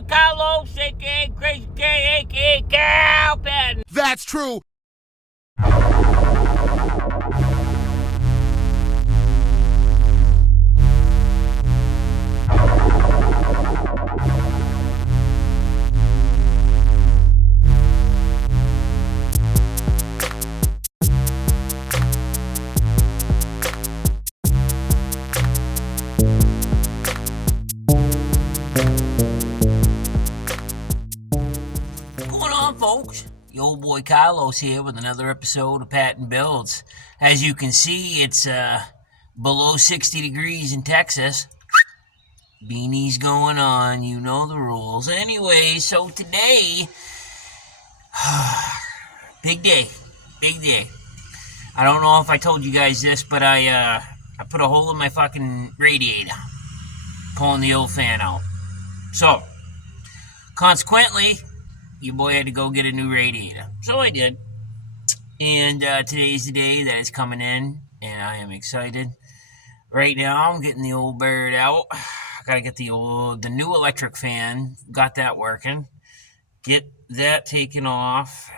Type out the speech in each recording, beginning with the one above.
boy Kalos, aka Crazy K, aka Cow Patton. That's true. Folks, your old boy Kalos here with another episode of Patton Builds. As you can see, it's below 60 degrees in Texas. Beanies going on, you know the rules. Anyway, so today, big day. I don't know if I told you guys this, but I put a hole in my fucking radiator, pulling the old fan out. So, consequently, your boy had to go get a new radiator. So I did. And today's the day that it's coming in, and I am excited. Right now, I'm getting the old bird out. I gotta get the new electric fan. Got that working. Get that taken off.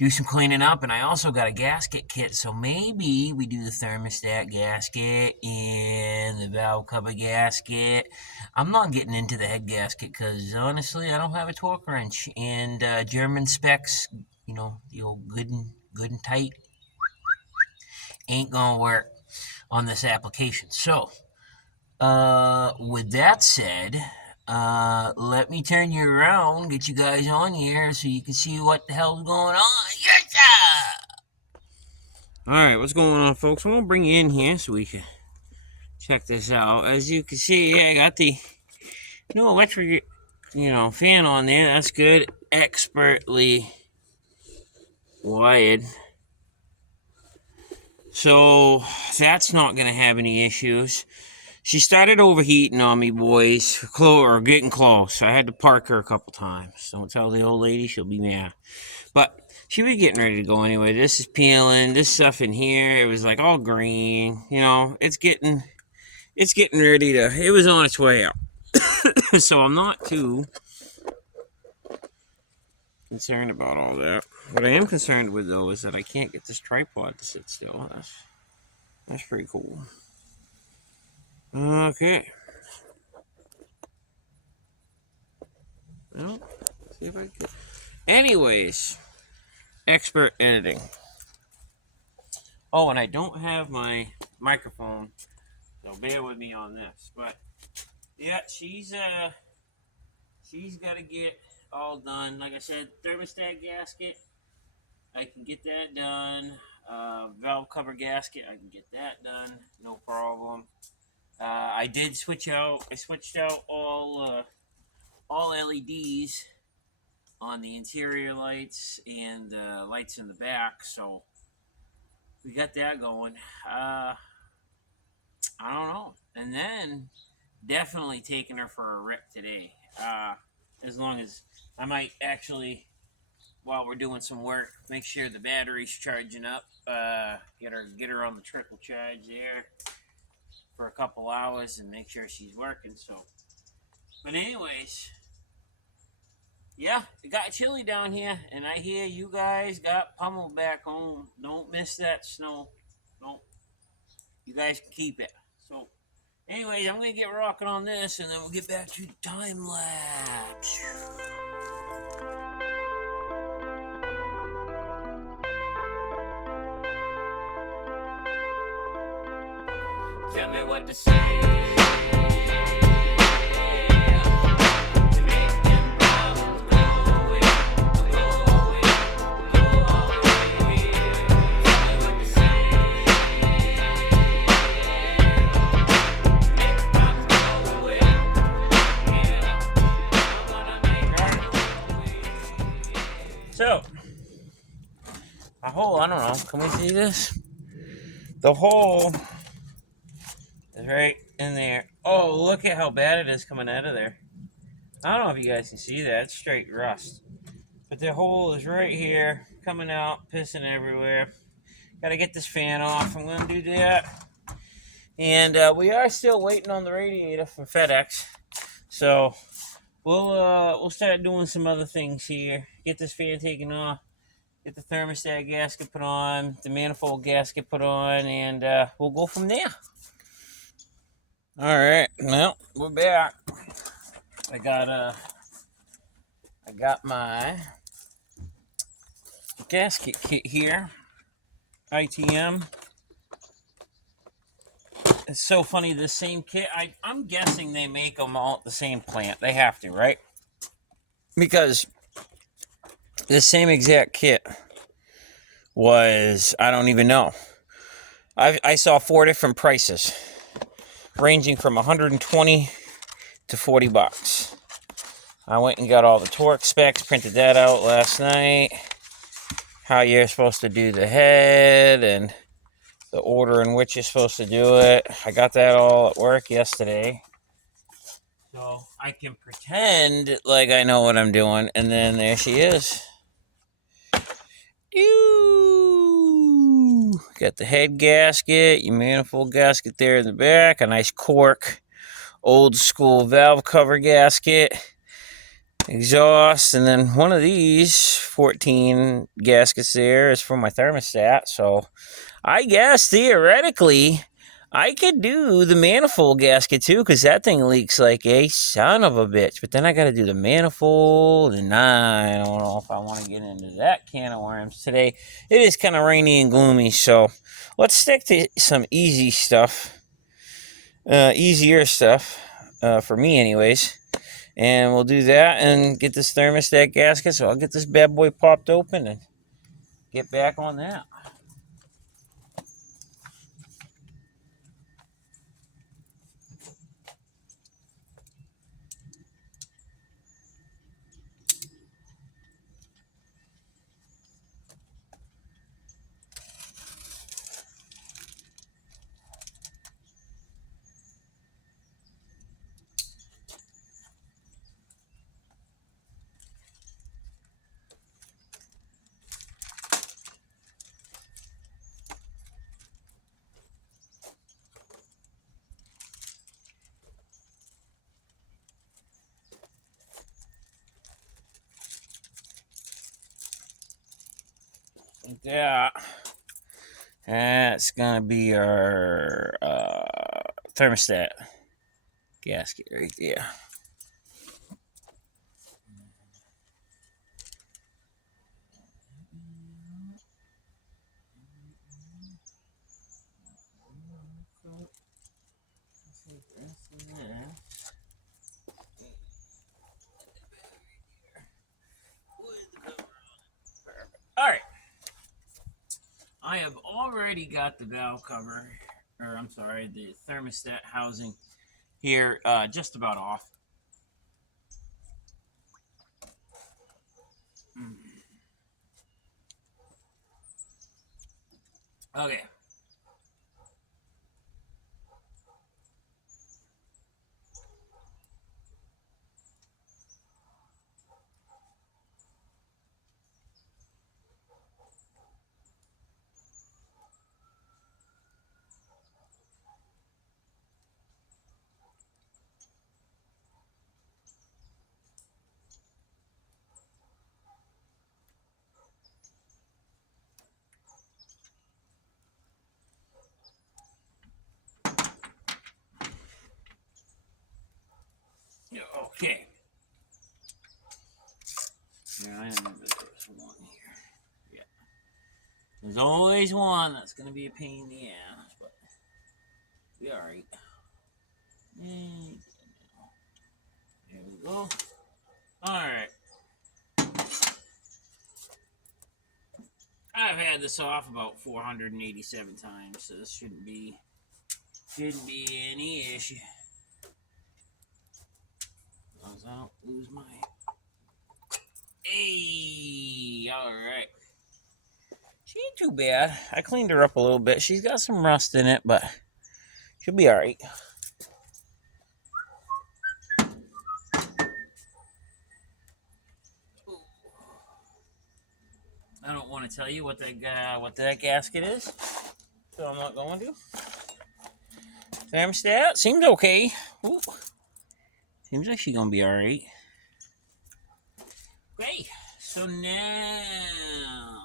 Do some cleaning up, and I also got a gasket kit, so maybe we do the thermostat gasket and the valve cover gasket. I'm not getting into the head gasket because honestly, I don't have a torque wrench, and German specs, you know, the old good and tight, ain't gonna work on this application. So, with that said, let me turn you around, get you guys on here so you can see what the hell's going on. Yesssahhhh! Alright, what's going on, folks? I'm going to bring you in here so we can check this out. As you can see, I got the new electric, fan on there. That's good. Expertly wired. So, that's not going to have any issues. She started overheating on me, boys, or getting close. I had to park her a couple times. Don't tell the old lady, she'll be mad. But she was getting ready to go anyway. This is peeling. This stuff in here, it was like all green. You know, it's getting ready to. It was on its way out. So I'm not too concerned about all that. What I am concerned with though is that I can't get this tripod to sit still. That's pretty cool. Okay. Well, see if I can. Anyways, expert editing. Oh, and I don't have my microphone, so bear with me on this. But yeah, she's got to get all done. Like I said, thermostat gasket, I can get that done. Valve cover gasket, I can get that done, no problem. I switched out all LEDs on the interior lights and lights in the back, so we got that going. I don't know. And then definitely taking her for a rip today. As long as I might actually, while we're doing some work, make sure the battery's charging up. Get her on the trickle charge there for a couple hours and make sure she's working. So, but anyways, yeah, it got chilly down here, and I hear you guys got pummeled back home. Don't miss that snow. Don't. You guys can keep it. So, anyways, I'm gonna get rocking on this, and then we'll get back to time lapse. Tell me what to say. So, a hole, I don't know, can we see this? The hole is right in there. Oh, look at how bad it is coming out of there. I don't know if you guys can see that, it's straight rust. But the hole is right here, coming out, pissing everywhere. Gotta get this fan off, I'm gonna do that. And we are still waiting on the radiator from FedEx. So we'll start doing some other things here. Get this fan taken off. Get the thermostat gasket put on, the manifold gasket put on, and we'll go from there. All right, well, we're back. I got my gasket kit here. ITM. It's so funny, the same kit. I'm guessing they make them all at the same plant. They have to, right? Because the same exact kit was, I don't even know. I saw 4 different prices, ranging from 120 to 40 bucks. I went and got all the torque specs, printed that out last night. How you're supposed to do the head and the order in which you're supposed to do it. I got that all at work yesterday. So I can pretend like I know what I'm doing. And then there she is. Got the head gasket, your manifold gasket there in the back, a nice cork, old school valve cover gasket, exhaust, and then one of these 14 gaskets there is for my thermostat. So I guess theoretically I could do the manifold gasket too, because that thing leaks like a son of a bitch. But then I got to do the manifold, and I don't know if I want to get into that can of worms today. It is kind of rainy and gloomy, so let's stick to some easy stuff, easier stuff, for me anyways. And we'll do that and get this thermostat gasket. So I'll get this bad boy popped open and get back on that. Like that's gonna be our thermostat gasket right there. All right. I have already got the valve cover, or I'm sorry, the thermostat housing here just about off. Okay. Yeah, okay. Yeah, I remember there was one here. Yeah. There's always one that's going to be a pain in the ass, but be alright. There we go. Alright. I've had this off about 487 times, so this shouldn't be any issue. As long as I don't lose my... Hey! Alright. She ain't too bad. I cleaned her up a little bit. She's got some rust in it, but she'll be alright. I don't want to tell you what that gasket is, so I'm not going to. Thermostat seems okay. Ooh. Seems like she's gonna be alright. Okay, so now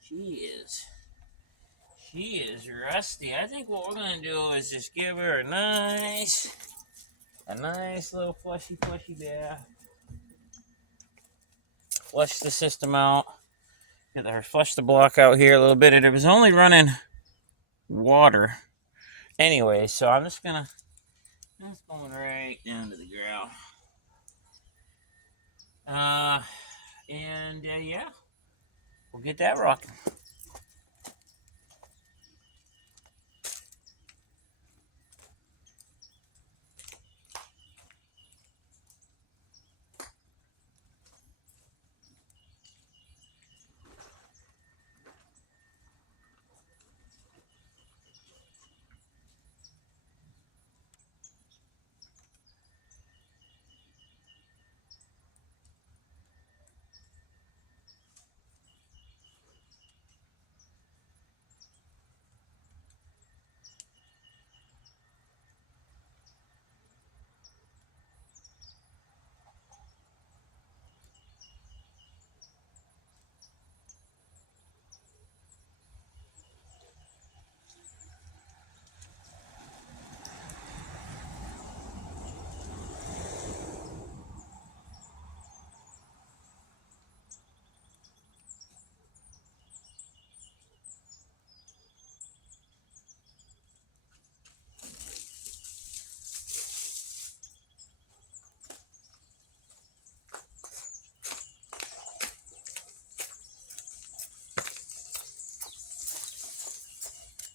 she is rusty. I think what we're gonna do is just give her a nice little flushy bath. Flush the system out. Get her flush the block out here a little bit. It was only running water anyway, so I'm just going right down to the ground. Yeah, we'll get that rocking.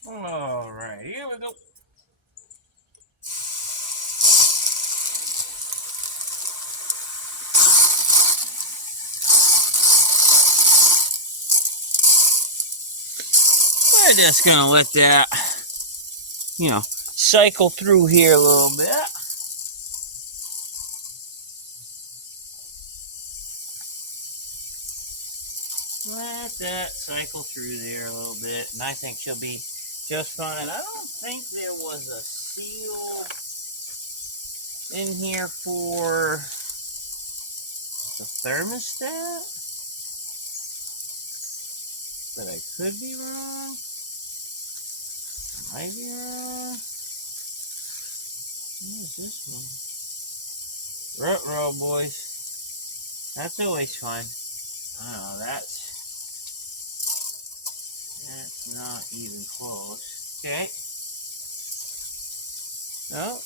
All right, here we go. We're just gonna let that, cycle through here a little bit. Let that cycle through there a little bit, and I think she'll be just fine. I don't think there was a seal in here for the thermostat, but I could be wrong. Might be wrong. What is this one? Ruh-roh, boys. That's always fun. Oh, that's not even close. Okay. No.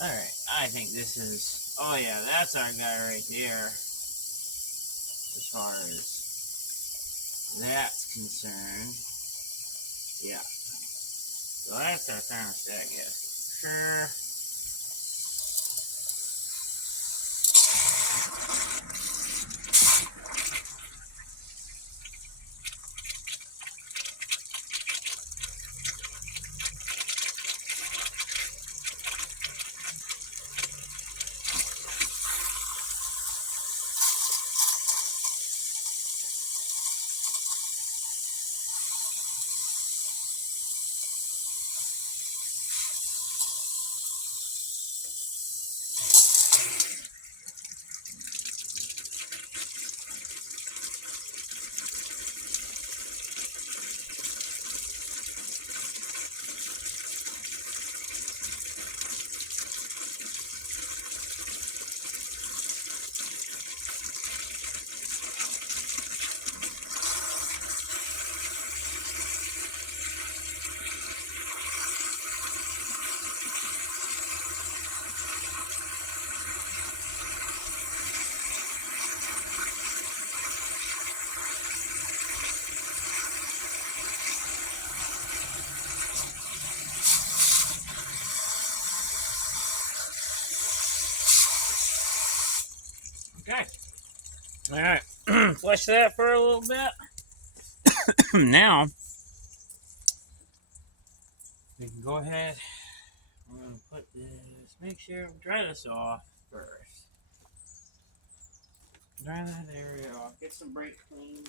Alright, I think this is... Oh yeah, that's our guy right there. As far as that's concerned. Yeah. So that's our thermostat gasket. Sure. Okay. Alright. Flush that for a little bit. Now, we can go ahead. I'm going to put this, make sure, dry this off first. Dry that area off. Get some brake clean.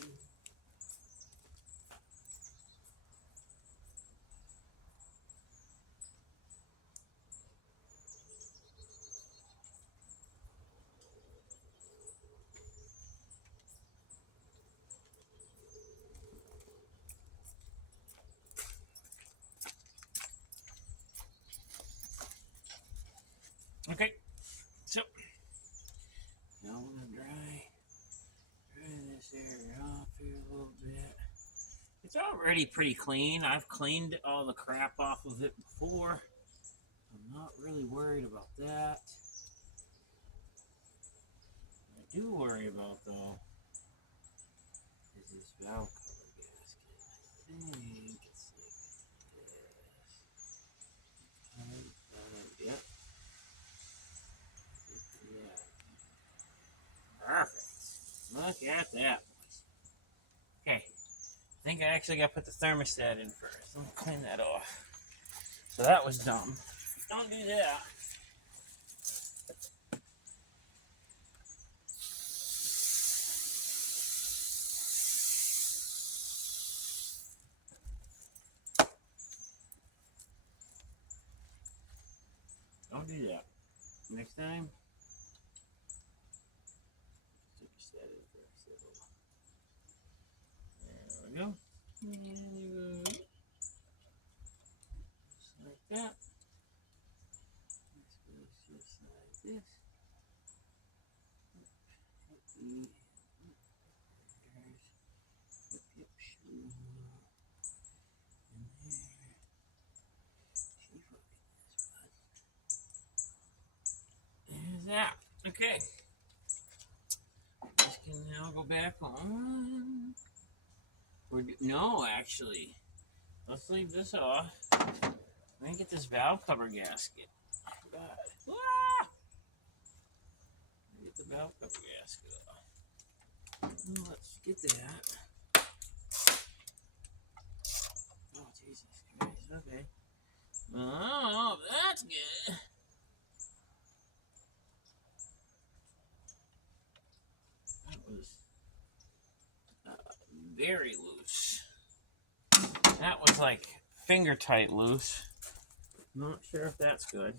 It's already pretty clean. I've cleaned all the crap off of it before. I'm not really worried about that. What I do worry about, though, is this valve cover gasket. I think it's like this. Yep. Yeah. Perfect. Look at that. Okay. I think I actually got to put the thermostat in first. Let me clean that off. So that was dumb. Don't do that. Don't do that. Next time, set it first. There we go. And just like that. This goes just like this. There's that. Okay. This can now go back on. No, actually. Let's leave this off. Let me get this valve cover gasket. God. Ah! Get the valve cover gasket off. Well, let's get that. Oh, Jesus Christ. Okay. Oh, that's good. That was very loose. That was like finger tight loose. Not sure if that's good.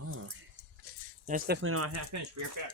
Oh, that's definitely not half finished. Be right back.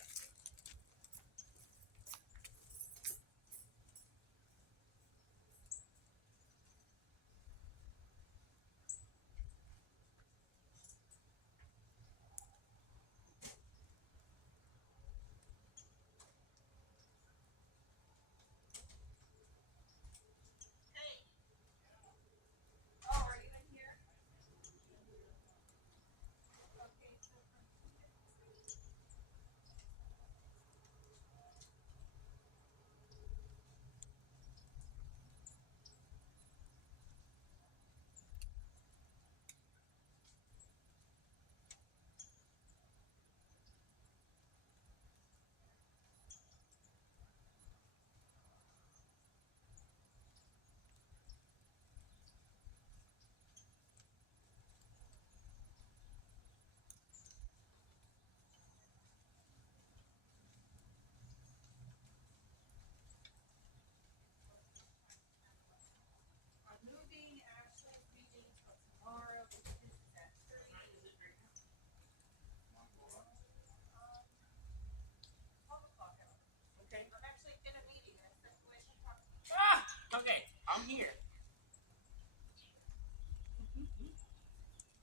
Okay, I'm here.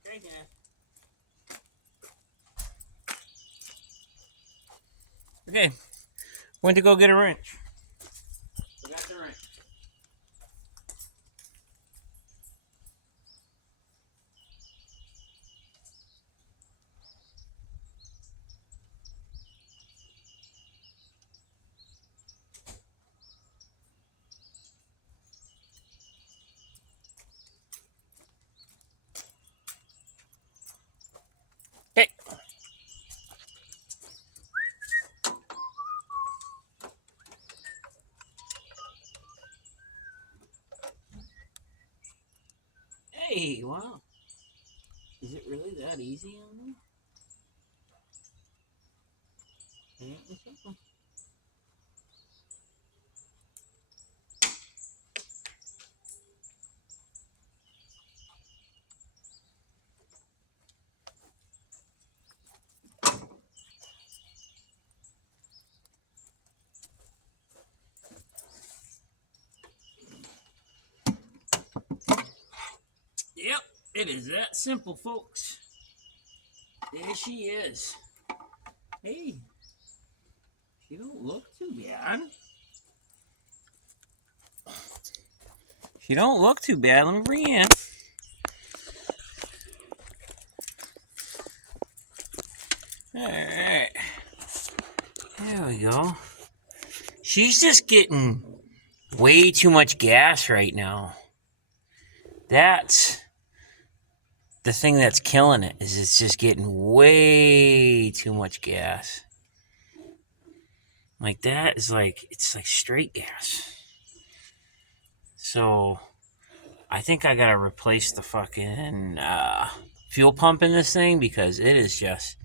Okay, Dan. Okay, went to go get a wrench. I got the wrench. Okay. Hey, wow. Is it really that easy on me? Yep, it is that simple, folks. There she is. Hey, she don't look too bad. She don't look too bad. Let me bring you in. Alright. There we go. She's just getting way too much gas right now. That's the thing that's killing it, is it's just getting way too much gas. Like that is like, it's like straight gas. So I think I gotta replace the fucking fuel pump in this thing because it is just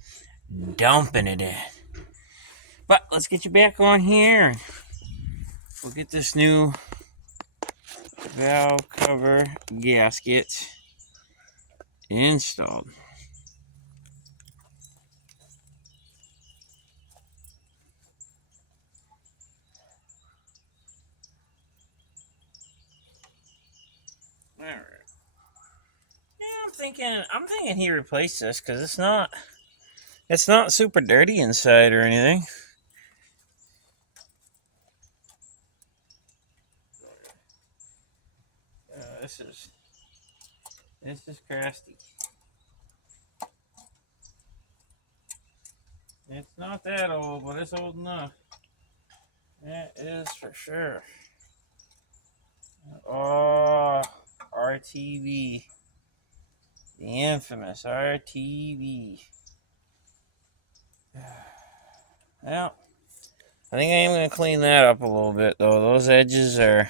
dumping it in. But let's get you back on here. We'll get this new valve cover gasket installed. All right. Yeah, I'm thinking he replaced this because it's not super dirty inside or anything. This is crusty. It's not that old, but it's old enough. That is for sure. Oh, RTV. The infamous RTV. Well, I think I am going to clean that up a little bit, though. Those edges are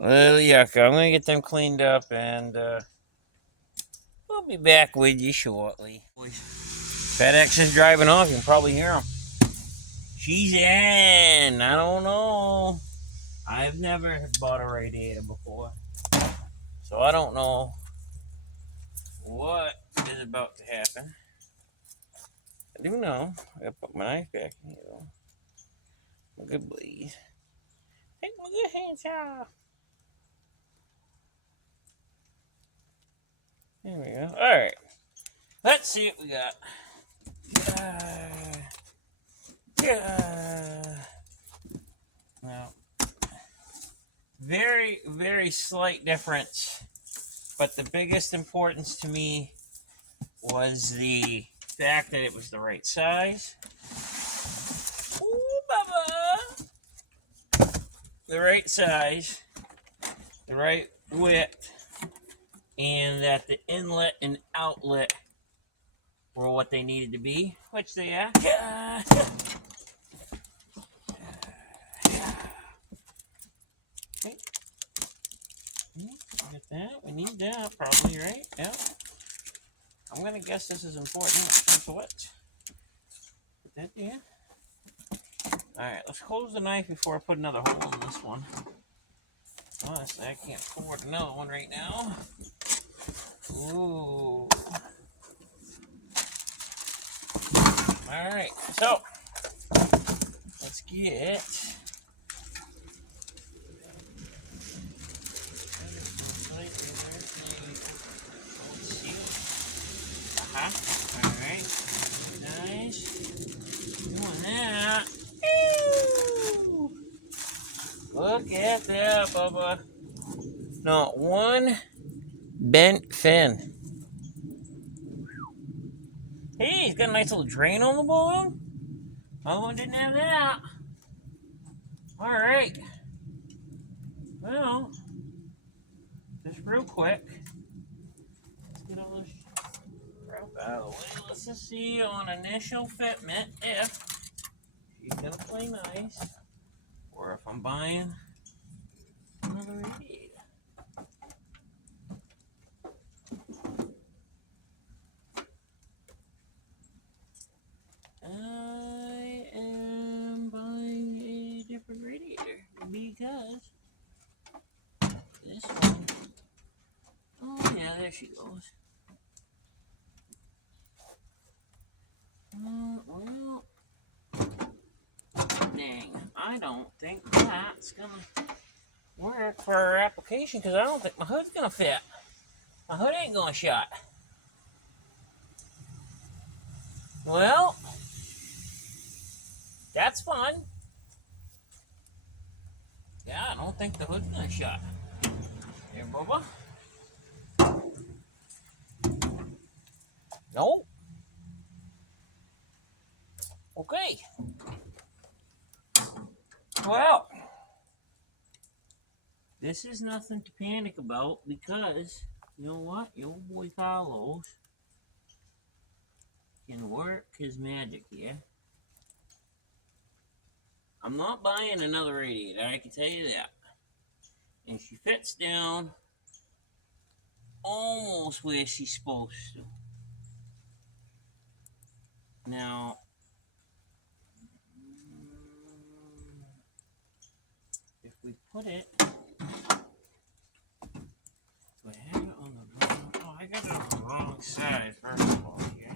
a little yucky. I'm going to get them cleaned up, and we'll be back with you shortly. FedEx is driving off. You can probably hear them. She's in. I don't know. I've never bought a radiator before, so I don't know what is about to happen. I do know. I gotta put my knife back in here, though. My good blade. Take my good hands off. There we go. Alright. Let's see what we got. Now, very, very slight difference. But the biggest importance to me was the fact that it was the right size. Ooh, Bubba! The right size, the right width, and that the inlet and outlet were what they needed to be, which they are. Okay. Get that. We need that, probably, right? Yeah. I'm gonna guess this is important. So what? Put that there. Alright, let's close the knife before I put another hole in this one. Honestly, I can't afford another one right now. Ooh. Alright, so let's get alright. Nice. Doing that. Ew. Look at that, Bubba. Not one bent fin. Hey, he's got a nice little drain on the bottom. My one didn't have that. Alright. Well, just real quick. Let's get all this crap out of the way. Let's just see on initial fitment if she's gonna play nice or if I'm buying another radiator. I am buying a different radiator because this one, oh yeah, there she goes. Well, dang, I don't think that's gonna work for our application because I don't think my hood's gonna fit. My hood ain't gonna shut. Well, that's fun. Yeah, I don't think the hood's gonna shut. Here, Bubba. No. Okay. Well, this is nothing to panic about because, you know what? Your old boy Kalos can work his magic here. I'm not buying another radiator, I can tell you that. And she fits down almost where she's supposed to. Now, if we put it, do I have it on the wrong? Oh, I got it on the wrong side first of all here.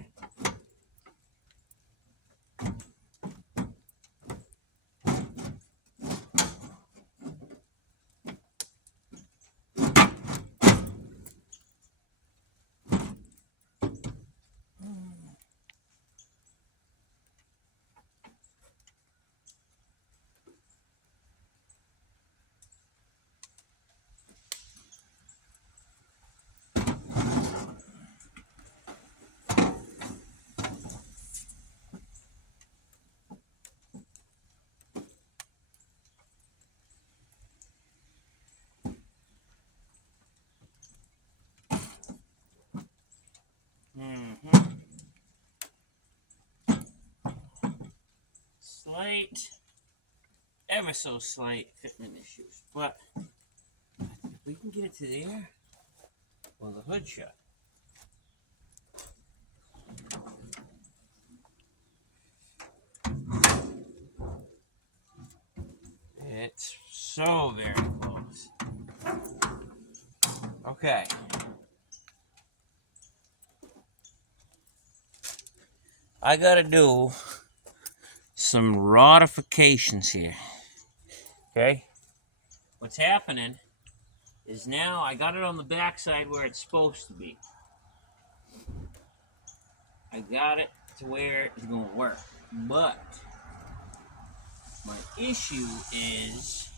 Slight, ever so slight fitment issues, but if we can get it to there, well, the hood shut. It's so very close. Okay. I gotta do some rodifications here. Okay? What's happening is now I got it on the back side where it's supposed to be. I got it to where it's gonna work. But my issue is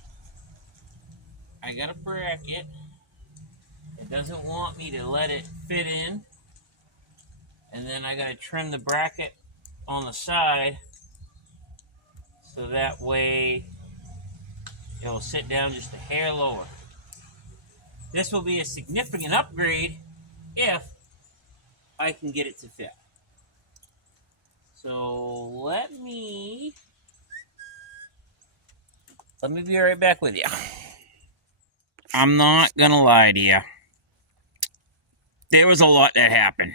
I got a bracket. It doesn't want me to let it fit in. And then I gotta trim the bracket on the side so that way it'll sit down just a hair lower. This will be a significant upgrade if I can get it to fit. So let me be right back with you. I'm not gonna lie to you. There was a lot that happened.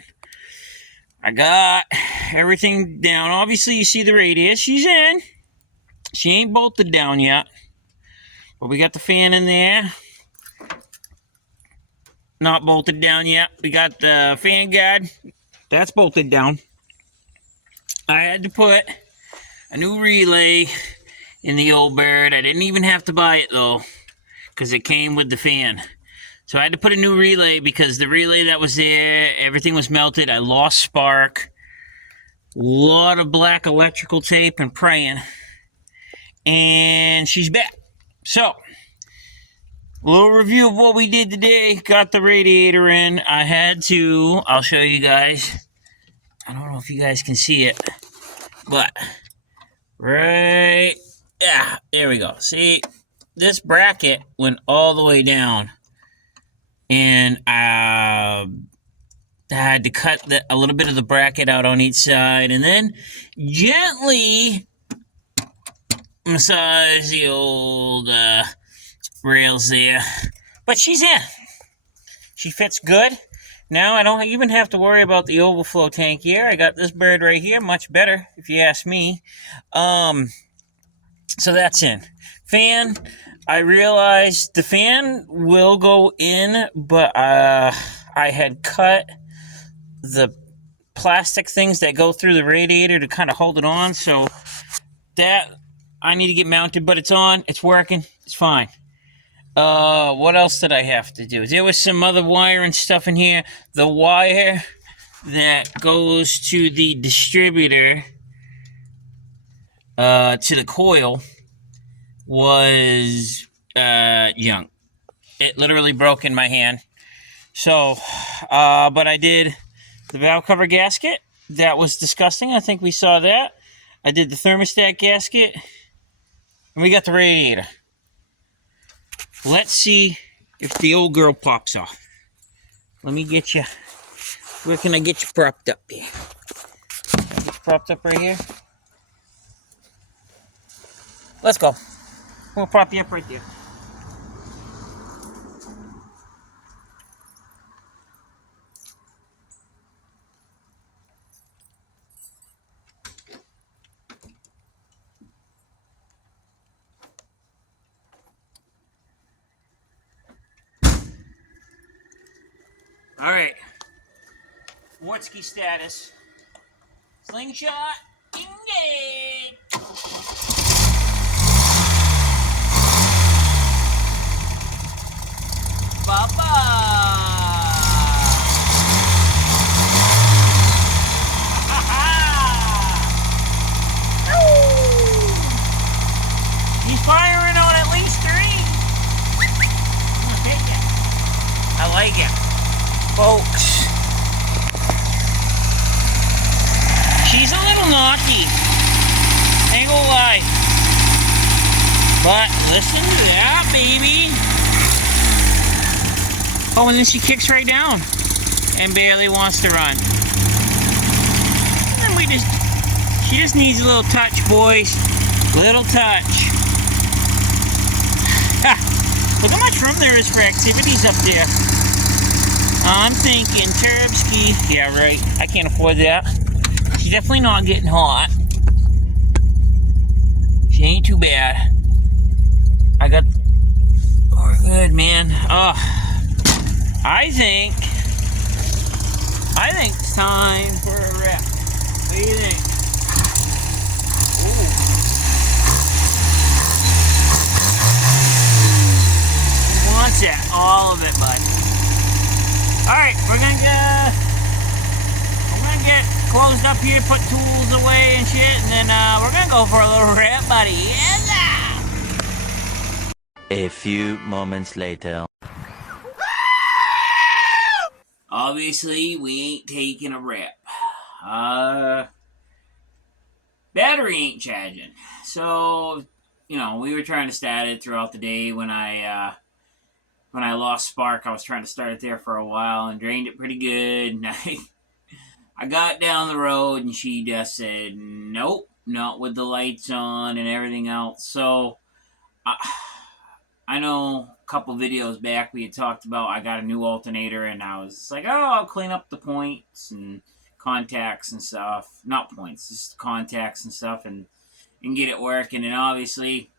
I got everything down. Obviously, you see the radius. She's in. She ain't bolted down yet. But we got the fan in there. Not bolted down yet. We got the fan guard. That's bolted down. I had to put a new relay in the old bird. I didn't even have to buy it, though, because it came with the fan. So I had to put a new relay because the relay that was there, everything was melted. I lost spark. A lot of black electrical tape and praying. And she's back. So, a little review of what we did today. Got the radiator in. I had to, I'll show you guys. I don't know if you guys can see it. But, right, yeah, there we go. See, this bracket went all the way down. And I had to cut a little bit of the bracket out on each side. And then gently massage the old rails there. But she's in. She fits good. Now I don't even have to worry about the overflow tank here. I got this bird right here. Much better, if you ask me. So that's in. Fan. I realized the fan will go in, but I had cut the plastic things that go through the radiator to kind of hold it on, so that I need to get mounted, but it's on, it's working, it's fine. What else did I have to do? There was some other wire and stuff in here. The wire that goes to the distributor to the coil was junk. It literally broke in my hand. So, but I did the valve cover gasket. That was disgusting. I think we saw that. I did the thermostat gasket. And we got the radiator. Let's see if the old girl pops off. Let me get you. Where can I get you propped up here? Get you propped up right here. Let's go. We'll prop you up right there. All right. Wartsky status. Slingshot engage. Baba. He's firing on at least 3. I'm gonna take it. I like it, folks. She's a little naughty. Ain't gonna lie. But listen to that, baby. Oh, and then she kicks right down and barely wants to run. And then she just needs a little touch, boys. Little touch. Look how much room there is for activities up there. I'm thinking Turbski. Yeah, right. I can't afford that. She's definitely not getting hot. She ain't too bad. We're good, man. I think it's time for a rep. What do you think? Ooh. He wants it. All of it, bud. Alright, we're gonna get closed up here, put tools away and shit, and then we're gonna go for a little rep, buddy. Yeah! A few moments later. Obviously, we ain't taking a rep. Battery ain't charging. So, we were trying to start it throughout the day. When I lost spark, I was trying to start it there for a while and drained it pretty good. And I got down the road and she just said, nope, not with the lights on and everything else. So, I know a couple videos back we had talked about I got a new alternator and I was like, oh, I'll clean up the points and contacts and stuff. Not points, just contacts and stuff and get it working. And obviously,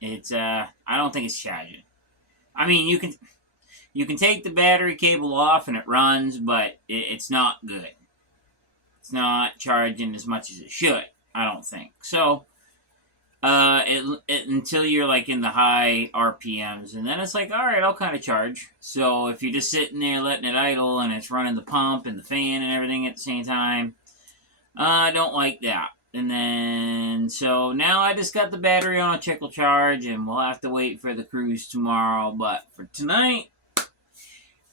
it's I don't think it's charging. I mean, you can take the battery cable off and it runs, but it's not good. It's not charging as much as it should, I don't think. So, until you're like in the high RPMs, and then it's like, all right, I'll kind of charge. So if you're just sitting there letting it idle and it's running the pump and the fan and everything at the same time, I don't like that. And then, so now I just got the battery on a trickle charge, and we'll have to wait for the cruise tomorrow. But for tonight,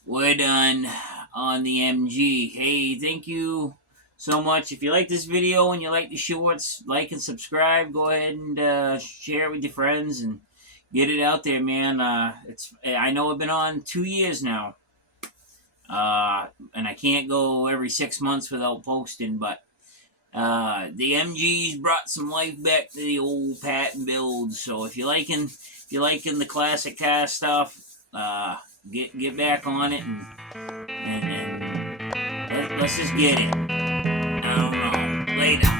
we're done on the MG. Hey, thank you so much. If you like this video and you like the shorts, like and subscribe. Go ahead and share it with your friends and get it out there, man. I know I've been on 2 years now, and I can't go every 6 months without posting. But the MG's brought some life back to the old patent builds. So if you're liking the classic car stuff, get back on it and let's just get it. I don't know. Later.